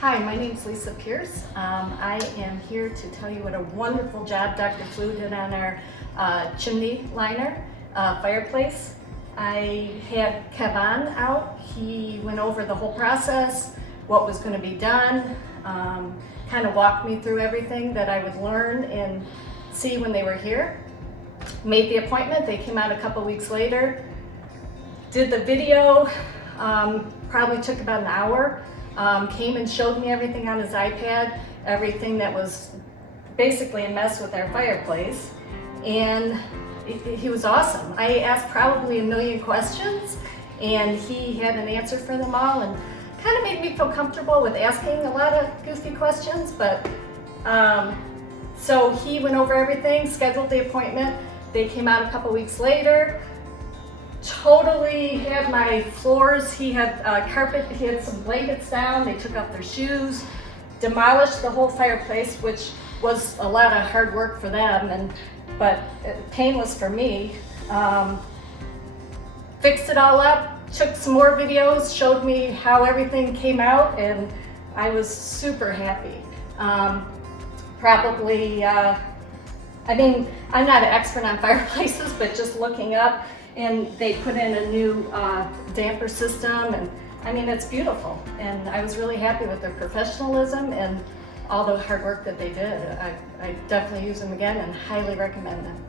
Hi, my name is Lisa Pierce. I am here to tell you what a wonderful job Dr. Flue did on our chimney liner fireplace. I had Kevin out. He went over the whole process, what was going to be done, kind of walked me through everything that I would learn and see when they were here. Made the appointment. They came out a couple weeks later. Did the video, probably took about an hour. Came and showed me everything on his iPad, everything that was basically a mess with our fireplace. And he was awesome. I asked probably a million questions and he had an answer for them all, and kind of made me feel comfortable with asking a lot of goofy questions. But so he went over everything, scheduled the appointment. They came out a couple weeks later. Totally had my floors. He had carpet, he had some blankets down. They took off their shoes, demolished the whole fireplace, which was a lot of hard work for them, but painless for me. Fixed it all up, took some more videos, showed me how everything came out, and I was super happy. Probably, I mean, I'm not an expert on fireplaces, but just looking up, and they put in a new damper system, and I mean, it's beautiful. And I was really happy with their professionalism and all the hard work that they did. I definitely use them again and highly recommend them.